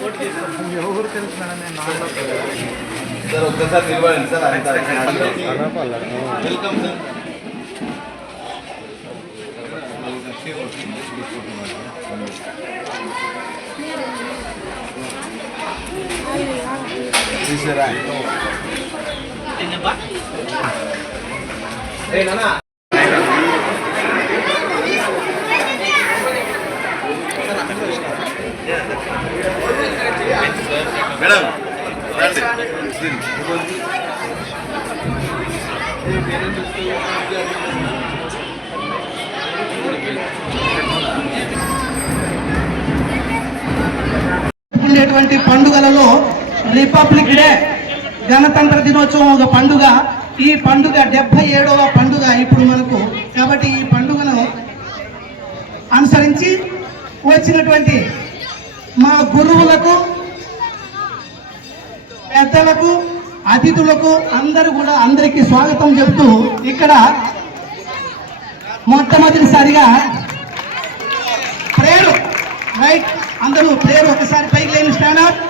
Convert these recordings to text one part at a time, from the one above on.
ఎవరు తెలుసు మేడం నేను నాలుగు సార్ ఒక్కసారి నిలబడండి సార్ వెల్కమ్ సార్ తీసారా నానా మేడం ఉండేటువంటి పండుగలలో రిపబ్లిక్ డే గణతంత్ర దినోత్సవం ఒక పండుగ. ఈ పండుగ 77వ పండుగ ఇప్పుడు మనకు. కాబట్టి ఈ పండుగను అనుసరించి వచ్చినటువంటి మా గురువులకు, పెద్దలకు, అతిథులకు అందరికీ స్వాగతం చెప్తూ ఇక్కడ మొట్టమొదటిసారిగా ప్రేయర్ రైట్ అందరూ ప్రేయర్ ఒకసారి పైకి లేని stand up.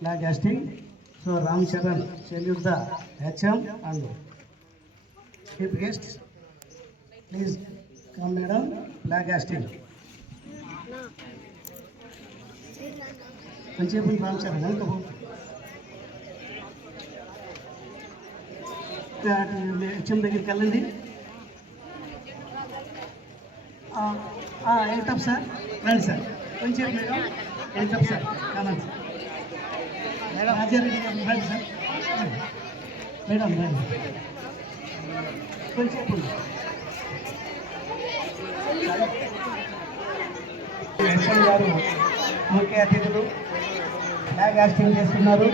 Flag casting. So Ram Charan salute the HM and chief guests. Please come, madam. Flag casting. Anjepun Ram Charan. HM దగ్గరికి వెళ్ళండి. వెళ్తాం సార్. రండి సార్. కొంచెం మేడం వెళ్తాం సార్. కావాలి సార్. రాజారెడ్డి గారు రండి సార్. మేడం రండి. కొంచెం హెచ్ఎం గారు ముఖ్య అతిథులు ఫ్లాగ్ హాస్టింగ్ చేస్తున్నారు.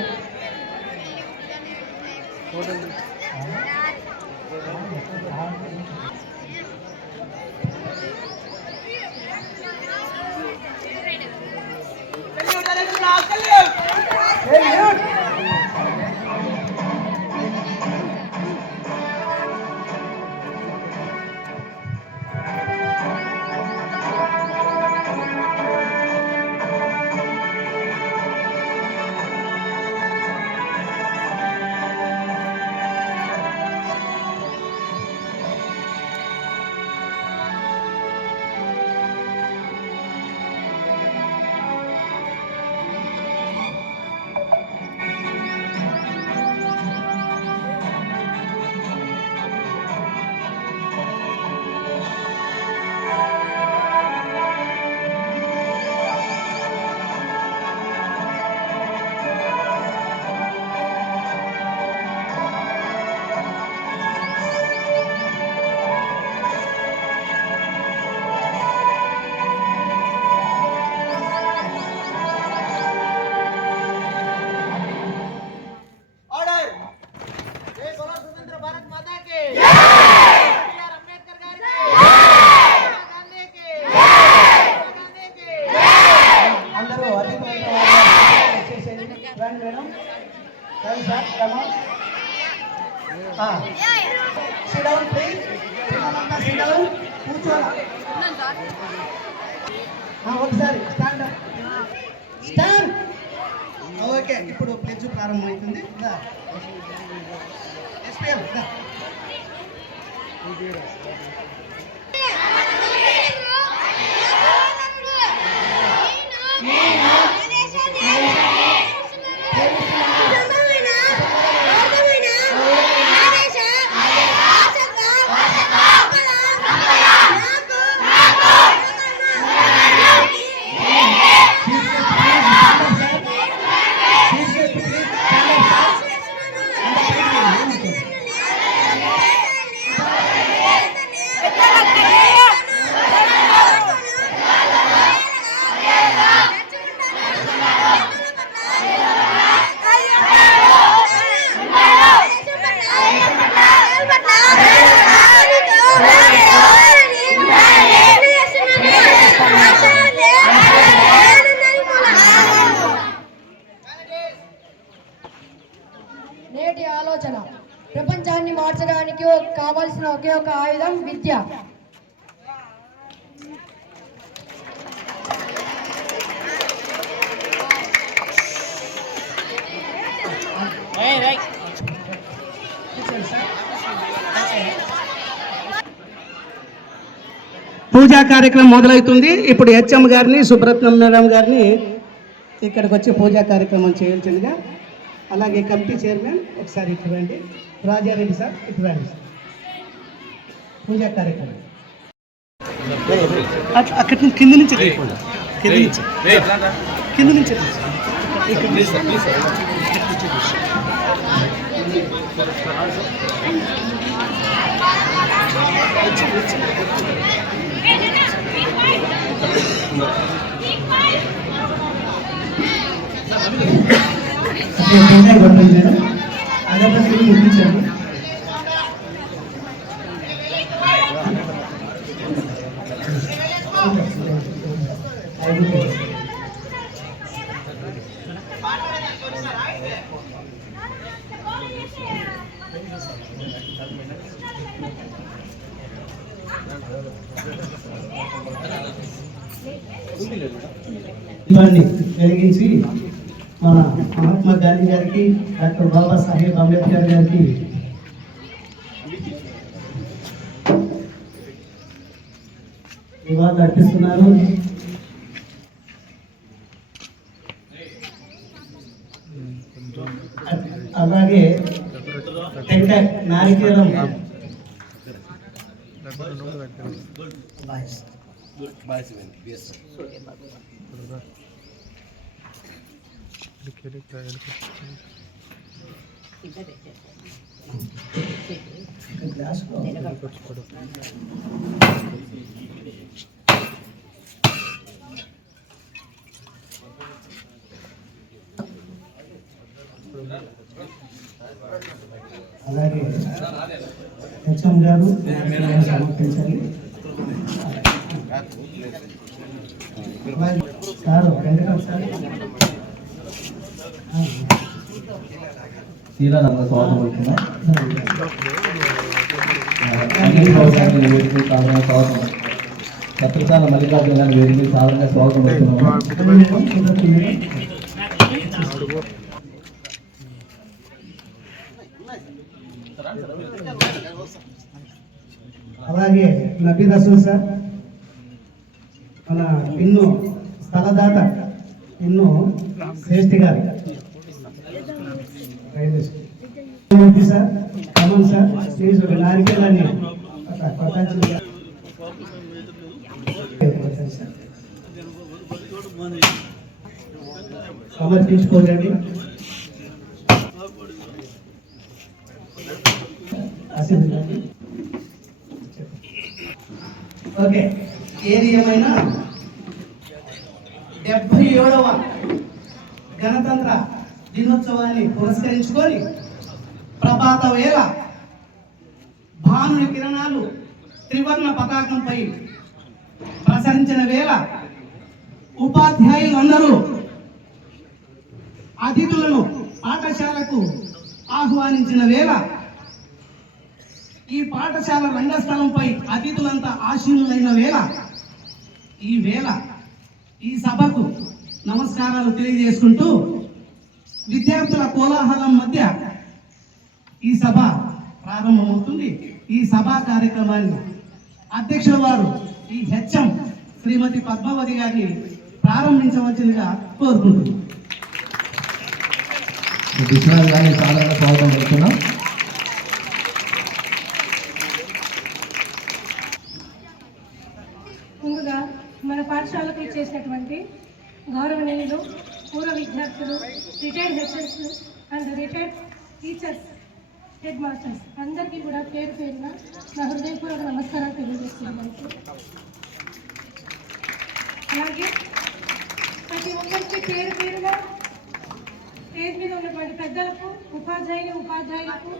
Sit down, please. Sit down. కూర్చోరా. ఒకసారి స్టాండ్ అప్. స్టాండ్. ఓకే, ఇప్పుడు ప్లెడ్జ్ ప్రారంభమవుతుంది. ఎస్పీఎం నేటి ఆలోచన ప్రపంచాన్ని మార్చడానికి కావాల్సిన ఒకే ఒక ఆయుధం విద్య. పూజా కార్యక్రమం మొదలవుతుంది. ఇప్పుడు హెచ్ఎం గారిని, సుబ్రత్నం మేడం గారిని ఇక్కడికి వచ్చి పూజా కార్యక్రమం చేయాల్సిందిగా, అలాగే కమిటీ చైర్మన్ ఒకసారి ఇటు రండి, రాజారెడ్డి సార్ ఇటు రండి. పూజా కార్యక్రమం అక్కడి నుంచి కింద నుంచి కింద నుంచి కొట్టండి మేడం, అగరబత్తిని ముట్టించండి. ఇవన్నీ వెలిగించి మన మహాత్మా గాంధీ గారికి, డాక్టర్ బాబాసాహెబ్ అంబేద్కర్ గారికి నివాళులు అర్పిస్తున్నారు. అలాగే టెంకాయ నారికేలం అలాగే హెచ్ఎం గారు సమర్పించాలి. సార్ శ్రీరామ స్వాగతం వచ్చిన సత్రసాల మల్లికార్జున గారి వేదిక సాధారణ స్వాగతం వస్తున్నాము. అలాగే నబీ రసూల్ సార్, మన ఇన్ను స్థలదాత ఇన్ను శ్రేష్ఠి గారు సార్, కమన్ సార్, ప్లీజ్ ఒక నారికేలాన్ని సమర్పించుకోలేండి. ఓకే, ఏది ఏమైనా 77వ గణతంత్ర దినోత్సవాన్ని పురస్కరించుకొని ప్రభాత వేళ భానుని కిరణాలు త్రివర్ణ పతాకంపై ప్రసరించిన వేళ ఉపాధ్యాయులందరూ అతిథులను పాఠశాలకు ఆహ్వానించిన వేళ ఈ పాఠశాల రంగస్థలంపై అతిథులంతా ఆశీనులైన వేళ ఈ సభకు నమస్కారాలు తెలియజేసుకుంటూ విద్యార్థుల కోలాహలం మధ్య ఈ సభ ప్రారంభమవుతుంది. ఈ సభా కార్యక్రమాన్ని అధ్యక్షుల వారు ఈ హెచ్ఎం శ్రీమతి పద్మావతి గారిని ప్రారంభించవలసిందిగా కోరుకుంటున్నాం. విశ్వనాథ్ గారిని సాధారణ స్వాగతం పలుకుతున్నాం. ముందుగా మన పాఠశాలకు ఇచ్చేసినటువంటి గౌరవనీయులు, పూర్వ విద్యార్థులు, retired HS and retired teachers, head masters అందరికీ కూడా పేరు పేరున నా హృదయపూర్వక నమస్కారాలు తెలియజేస్తున్నాను. అలాగే ప్రతి ఒక్కరికి పేరు పేరున స్టేజ్ మీద ఉన్నటువంటి పెద్దలకు, ఉపాధ్యాయులకు,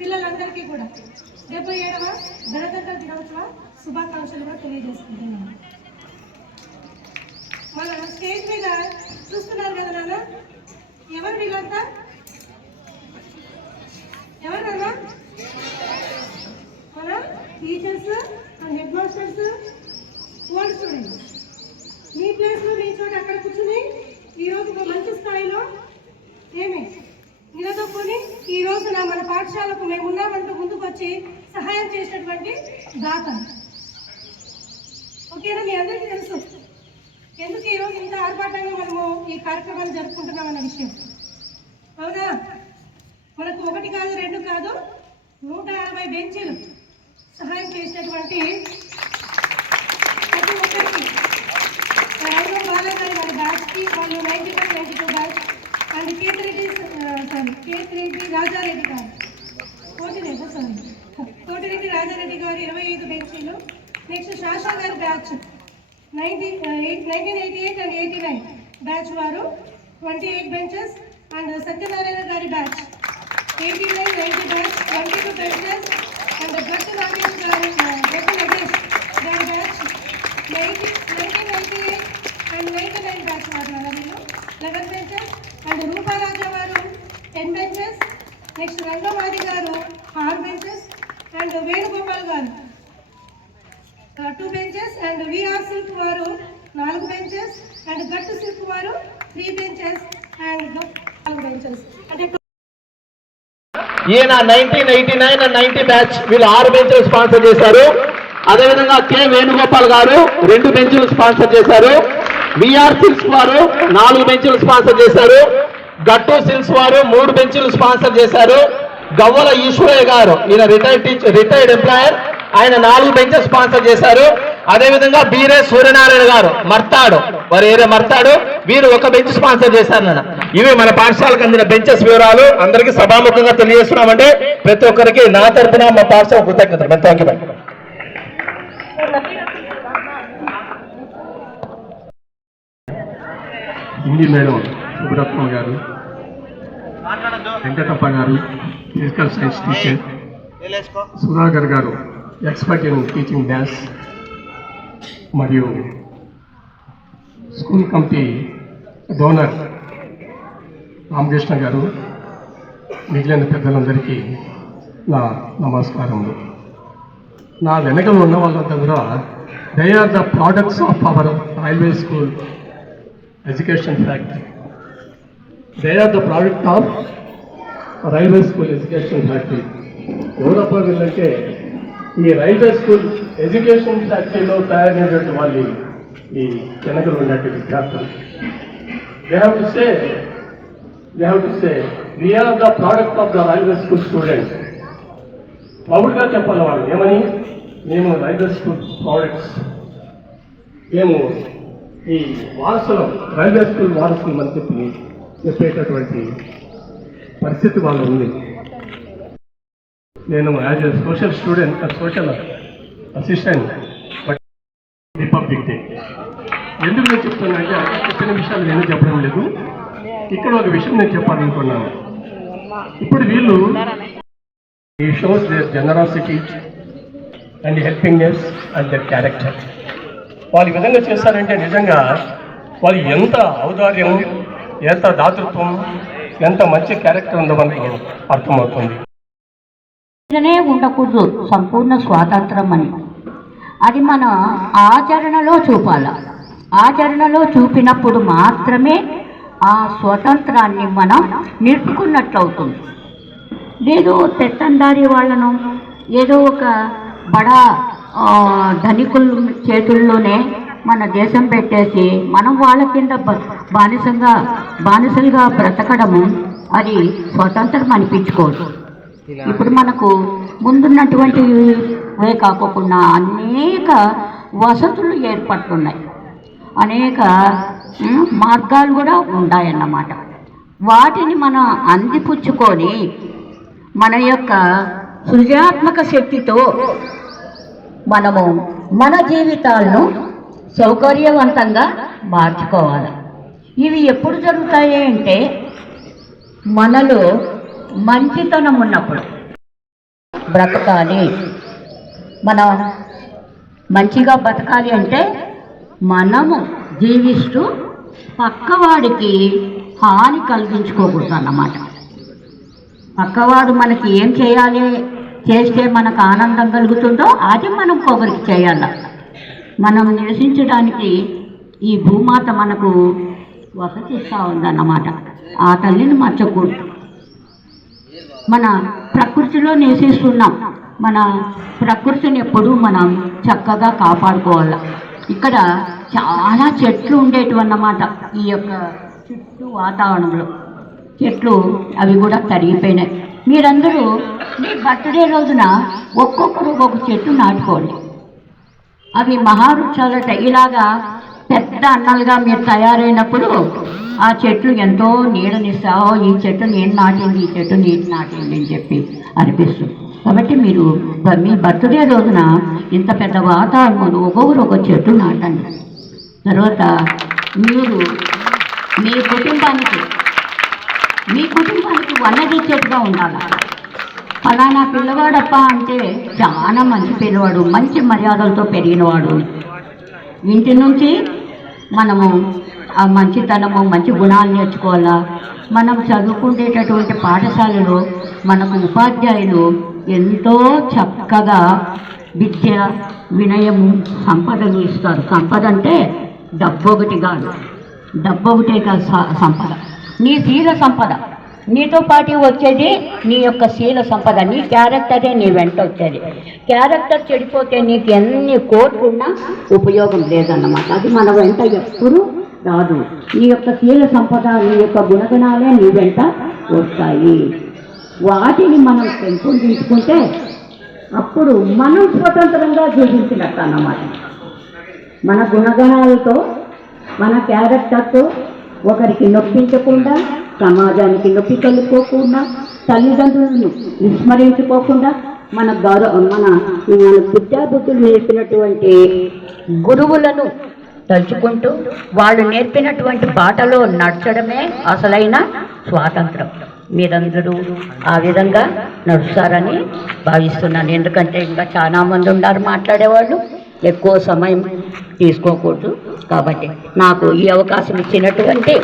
పిల్లలందరికీ కూడా 77వ గణతంత్ర దినోత్సవ శుభాకాంక్షలు కూడా తెలియజేసుకుంటున్నాను. మన స్టేజ్ మీద చూస్తున్నారు కదా నాన్న, ఎవరు వీళ్ళంతా? ఎవరు నాన్న? మన teachers and head masters, old students. మీ ప్లేస్లో మీ చోట అక్కడ కూర్చుని ఈరోజు ఒక మంచి స్థాయిలో నిలదొక్కుని ఈ రోజున మన పాఠశాలకు మేము ఉన్నామంటూ ముందుకు వచ్చి సహాయం చేసినటువంటి దాత. ఓకేనా? మీ అందరికీ తెలుసు ఎందుకు ఈరోజు ఇంత ఆర్భాటంగా మనము ఈ కార్యక్రమాన్ని జరుపుకుంటున్నామన్న విషయం. అవునా? మనకు 1 కాదు 2 కాదు 160 బెంచీలు సహాయం చేసినటువంటి ప్రతి ఒక్కరికి రంగం బాలగారి వారి బ్యాచ్కి, వాళ్ళు 91-92 బ్యాచ్ అండ్ కేతిరెడ్డి రాజారెడ్డి గారు, కోటిరెడ్డి రాజారెడ్డి గారు 25 బెంచీలు. నెక్స్ట్ శాషా గారి బ్యాచ్ 1988 అండ్ 89 బ్యాచ్ వారు 28 బెంచెస్ అండ్ సత్యనారాయణ గారి బ్యాచ్ 89, 90 బ్యాచ్ 22 బెంచెస్ అండ్ గట్టు నాగేష్ గారి బ్యాచ్ 1998 అండ్ 99 బ్యాచ్ వారు 11 బెంచెస్ అండ్ రూపారాజా వారు 10 బెంచెస్. నెక్స్ట్ రంగమాది గారు 6 బెంచెస్ అండ్ వేణుగోపాల్ గారు 2 బెంచెస్ అండ్ విఆర్ సిల్క్ వారు 4 బెంచెస్ అండ్ గట్టు సిల్క్ వారు 3 బెంచెస్ అండ్ 4 బెంచెస్. అంటే ఈయన 1989 అండ్ 90 బ్యాచ్ వీళ్ళు 6 బెంచ్లు స్పాన్సర్ చేశారు. అదేవిధంగా కె వేణుగోపాల్ గారు 2 బెంచ్లు స్పాన్సర్ చేశారు. విఆర్ సిల్క్స్ వారు 4 బెంచ్లు స్పాన్సర్ చేశారు. గట్టు సిల్క్స్ వారు 3 బెంచ్లు స్పాన్సర్ చేశారు. గవ్వల ఈశ్వరయ్య గారు, ఈయన రిటైర్డ్ ఎంప్లాయర్, ఆయన 4 బెంచెస్ స్పాన్సర్ చేశారు. అదేవిధంగా బీరే సూర్యనారాయణ గారు మర్తాడు, వారు ఏరే మర్తాడు, వీరు 1 బెంచ్ స్పాన్సర్ చేశారు. ఇవి మన పాఠశాలకు అందిన బెంచెస్ వివరాలు అందరికీ సభాముఖంగా తెలియజేస్తున్నామంటే ప్రతి ఒక్కరికి నా తరఫున మా పాఠశాల కృతజ్ఞతలు. Thank you. Hindi madam Subratma గారు, వెంకటప్ప గారు ఫిజికల్ సైన్స్ టీచర్, సుధాకర్ గారు ఎక్స్పర్ట్ ఇన్ టీచింగ్ డ్యాన్స్, మరియు స్కూల్ కమిటీ డోనర్ రామకృష్ణ గారు, మిగిలిన పెద్దలందరికీ నా నమస్కారములు. నా వెనక ఉన్న వాళ్ళంతా కూడా they are the products of our railway school education factory. They are the product of railway school education factory. ఎవరప్ప వీళ్ళంటే ఈ రైల్వే స్కూల్ ఎడ్యుకేషన్ ఫ్యాక్టరీలో తయారైనటువంటి వాళ్ళు ఈ వెనకలు ఉన్నటువంటి విద్యార్థులు. They have to say we are the product of the railway school students. ప్రౌడ్గా చెప్పాలి వాళ్ళు ఏమని, మేము రైల్వే స్కూల్ ప్రోడక్ట్స్, మేము ఈ వారసులం, రైల్వే స్కూల్ వారసులం అని చెప్పేటటువంటి పరిస్థితి వాళ్ళు ఉంది. నేను as a social student, social assistant but republic day ఎందుకు నేను చెప్తున్నానంటే చెప్పిన విషయాలు నేను చెప్పడం లేదు. ఇక్కడ ఒక విషయం నేను చెప్పాలనుకున్నాను. ఇప్పుడు వీళ్ళు ఈ shows their generosity and helpingness and their character. వాళ్ళు ఈ విధంగా చేస్తారంటే నిజంగా వాళ్ళు ఎంత ఔదార్యం, ఎంత దాతృత్వం, ఎంత మంచి క్యారెక్టర్ ఉందో మనకు అర్థమవుతుంది. ఇదనే ఉండకూడదు సంపూర్ణ స్వాతంత్రం అని. అది మన ఆచరణలో చూపాలి. ఆచరణలో చూపినప్పుడు మాత్రమే ఆ స్వతంత్రాన్ని మనం నిలుపుకున్నట్లు అవుతుంది. లేదు పెత్తందారి వాళ్ళను ఏదో ఒక బడా ధనికుల చేతుల్లోనే మన దేశం పెట్టేసి మనం వాళ్ళ కింద బానిసలుగా బ్రతకడము అది స్వతంత్రం అనిపించుకోదు. ఇప్పుడు మనకు ముందున్నటువంటివే కాకుండా అనేక వసతులు ఏర్పడుతున్నాయి, అనేక మార్గాలు కూడా ఉన్నాయన్నమాట. వాటిని మనం అందిపుచ్చుకొని మన యొక్క సృజనాత్మక శక్తితో మనము మన జీవితాలను సౌకర్యవంతంగా మార్చుకోవాలి. ఇవి ఎప్పుడు జరుగుతాయి అంటే మనలో మంచితనం ఉన్నప్పుడు. బ్రతకాలి, మనం మంచిగా బతకాలి అంటే మనము జీవిస్తూ పక్కవాడికి హాని కలిగించుకోకూడదు అన్నమాట. పక్కవాడు మనకి ఏం చేయాలి, చేస్తే మనకు ఆనందం కలుగుతుందో అది మనం ఒకరికి చేయాలి. మనం నివసించడానికి ఈ భూమాత మనకు వసతిస్తూ ఉందన్నమాట. ఆ తల్లిని మర్చకూడదు. మన ప్రకృతిలో నివసిస్తున్నాం, మన ప్రకృతిని ఎప్పుడూ మనం చక్కగా కాపాడుకోవాలి. ఇక్కడ చాలా చెట్లు ఉండేటివన్నమాట. ఈ యొక్క చుట్టూ వాతావరణంలో చెట్లు అవి కూడా తరిగిపోయినాయి. మీరందరూ మీ బర్త్డే రోజున ఒక్కొక్కరు ఒక చెట్టు నాటుకోండి. అవి మహావృక్షాలట. ఇలాగా పెద్ద అన్నలుగా మీరు తయారైనప్పుడు ఆ చెట్లు ఎంతో నీడనిస్తావో, ఈ చెట్టు నేను నాటింది, ఈ చెట్టు నేను నాటింది అని చెప్పి అనిపిస్తుంది. కాబట్టి మీరు మీ బర్త్డే రోజున ఇంత పెద్ద వాతావరణంలో ఒక్కొక్కరు ఒక చెట్టు నాటండి. తర్వాత మీరు మీ కుటుంబానికి వన్నదిచ్చేట్టుగా ఉండాలి. ఫలానా పిల్లవాడప్ప అంటే చాలా మంచి పిల్లవాడు, మంచి మర్యాదలతో పెరిగినవాడు. ఇంటి నుంచి మనము ఆ మంచితనము, మంచి గుణాలు నేర్చుకోవాలా. మనం చదువుకునేటటువంటి పాఠశాలలో మనకు ఉపాధ్యాయులు ఎంతో చక్కగా విద్య, వినయము, సంపదలు ఇస్తారు. సంపద అంటే డబ్బు ఒకటే కాదు సంపద. నీ శీల సంపద, నీతో పాటు వచ్చేది నీ యొక్క శీల సంపద, నీ క్యారెక్టరే నీ వెంట వచ్చేది. క్యారెక్టర్ చెడిపోతే నీకు ఎన్ని కోట్లున్నా ఉపయోగం లేదన్నమాట. అది మన వెంట ఎప్పుడూ రాదు. నీ యొక్క శీల సంపద, నీ యొక్క గుణగణాలే నీ వెంట వస్తాయి. వాటిని మనం పెంపొందించుకుంటే అప్పుడు మనం స్వతంత్రంగా జీవించినట్టు అన్నమాట. మన గుణగణాలతో, మన క్యారెక్టర్తో ఒకరికి నొప్పించకుండా, సమాజానికి నొప్పి కలుపుకోకుండా, తల్లిదండ్రులను విస్మరించుకోకుండా, మన విద్యాబుద్ధులు నేర్పినటువంటి గురువులను తలుచుకుంటూ వాళ్ళు నేర్పినటువంటి బాటలో నడచడమే అసలైన స్వాతంత్రం. మీరందరూ ఆ విధంగా నడుస్తారని భావిస్తున్నాను. ఎందుకంటే ఇంకా చాలా మంది ఉన్నారు మాట్లాడేవాళ్ళు, ఎక్కువ సమయం తీసుకోకూడదు. కాబట్టి నాకు ఈ అవకాశం ఇచ్చినటువంటి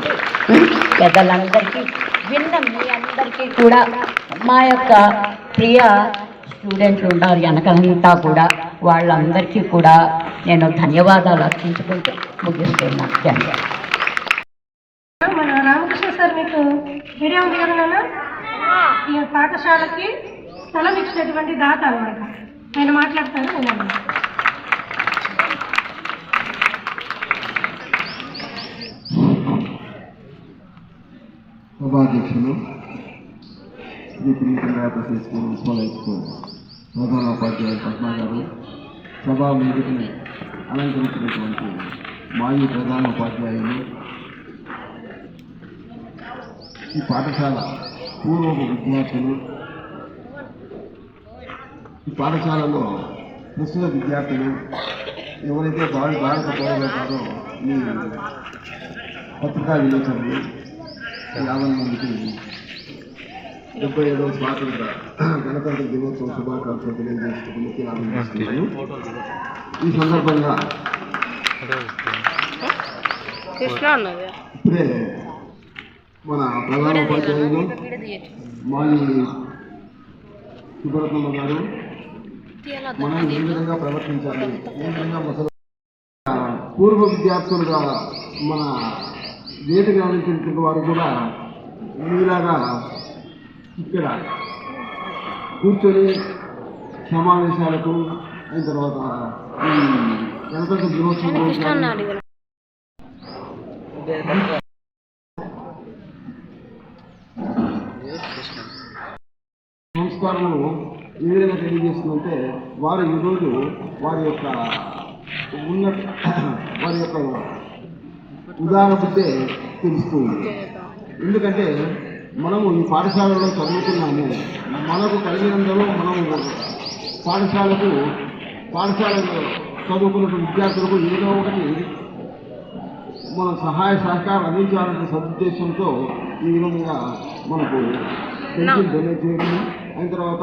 పెద్దలందరికీ, మీ అందరికీ కూడా, మా యొక్క ప్రియ స్టూడెంట్లు ఉన్నారు వెనకంతా కూడా, వాళ్ళందరికీ కూడా నేను ధన్యవాదాలు అర్పించుకుంటూ ముగిస్తున్నాను. ధన్యవాదాలు. మన రామకృష్ణ సార్ మీకు వీడియో ఉంది కదా నాన్న, ఈ పాఠశాలకి స్థలం ఇచ్చినటువంటి దాత అన్నమాట. ఆయన మాట్లాడతాను. నేను సభాధ్యక్షులు శ్రీ ప్రీతి స్కూల్ మున్సిపల్ హై స్కూల్ ప్రధాన ఉపాధ్యాయులు పద్మా గారు, సభా వేదికని అలంకరించినటువంటి మాజీ ప్రధాన ఉపాధ్యాయులు, ఈ పాఠశాల పూర్వపు విద్యార్థులు, ఈ పాఠశాలలో ప్రస్తుత విద్యార్థులు ఎవరైతే భారత పౌరులవుతారో ఈ పత్రికా విలేకరులు 50 మందికి 77వ స్వాతంత్ర గణతంత్ర దినోత్సవ శుభాకాంక్షలు తెలియజేసుకుంటూ ఆనందిస్తున్నాను. ఈ సందర్భంగా ఇప్పుడే మన ప్రధాన ఉపాధ్యాయులు, మాజీ సుబ్రహ్మణ్య గారు మనం ఏ విధంగా ప్రవర్తించాలి, ఏ విధంగా ముసలి పూర్వ విద్యార్థులుగా మన వేదిక గమనించినటువంటి వారు కూడా మీలాగా ఇక్కడ కూర్చొని సమావేశాలకు అయిన తర్వాత ఈ గణతంత్ర దినోత్సవం రోజు సంస్కారము ఏ విధంగా తెలియజేస్తుందంటే వారు ఈరోజు వారి యొక్క ఉదాహరణ బట్టే తెలుస్తుంది. ఎందుకంటే మనము ఈ పాఠశాలలో చదువుతున్నాము, మనకు కలిగినందులో మనము పాఠశాలలో చదువుకున్న విద్యార్థులకు ఏదో ఒకటి మనం సహాయ సహకారం అందించాలనే సదుద్దేశంతో ఈ విధంగా మనకు పెన్షన్ డొనేట్ చేయడం, అయిన తర్వాత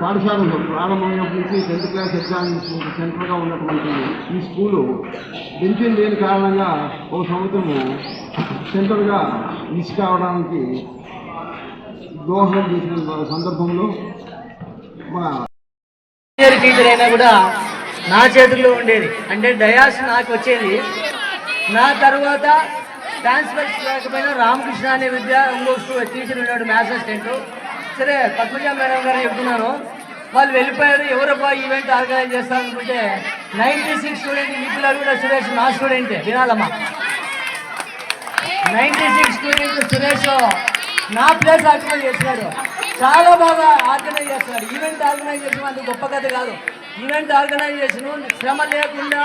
పాఠశాలలో ప్రారంభమైనప్పటి నుంచి 10th క్లాస్ ఎగ్జామినేషన్ సెంటర్గా ఉన్నటువంటి ఈ స్కూలు పెన్షన్ లేని కారణంగా ఒక సంవత్సరము సెంటర్గా మిస్ కావడానికి దోహదం చేసిన సందర్భంలో మన టీచర్ అయినా కూడా నా చేతుల్లో ఉండేది, అంటే డయాస్ నాకు వచ్చేది. నా తర్వాత ట్రాన్స్ఫర్స్ లేకపోయినా రామకృష్ణ అనే ఇంకో టీచర్ ఉన్నాడు, మ్యాథ్స్ అసిస్టెంట్. సరే పద్మజ మేడం గారు చెప్తున్నాను, వాళ్ళు వెళ్ళిపోయారు, ఎవరబ్బా ఈవెంట్ ఆర్గనైజ్ చేస్తారనుకుంటే 96 స్టూడెంట్, ఈ పిల్లలు కూడా సురేష్ నా స్టూడెంటే, వినాలమ్మా. 96 స్టూడెంట్ సురేష్ నా ప్లేస్ ఆర్గనైజ్ చేస్తున్నాడు, చాలా బాగా ఆర్గనైజ్ చేస్తున్నాడు. ఈవెంట్ ఆర్గనైజ్ చేసిన అది గొప్ప కథ కాదు, ఈవెంట్ ఆర్గనైజేషన్ శ్రమ లేకుండా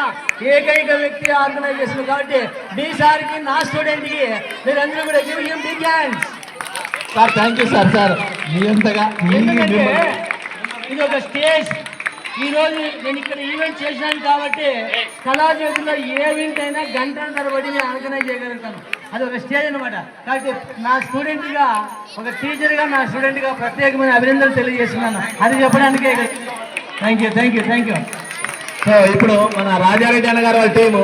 ఏకైక వ్యక్తి ఆర్గనైజేషన్. కాబట్టి డి సార్కి, నా స్టూడెంట్కి మీరందరూ కూడా big hands sir. Thank you sir. Sir మీ అంతగా ఎందుకంటే ఇది ఒక స్టేజ్. ఈరోజు నేను ఇక్కడ ఈవెంట్ చేసినాను కాబట్టి కళాజ్యోతిలో ఏ ఈవెంట్ అయినా గంటల తరబడి నేను ఆర్గనైజ్ చేయగలుగుతాను. అది ఒక స్టేజ్ అనమాట. కాబట్టి నా స్టూడెంట్గా, ఒక టీచర్గా నా స్టూడెంట్గా ప్రత్యేకమైన అభినందనలు తెలియజేస్తున్నాను. అది చెప్పడానికే. Thank you. సో ఇప్పుడు మన రాజారెడ్డి అన్న గారు వాళ్ళ టీము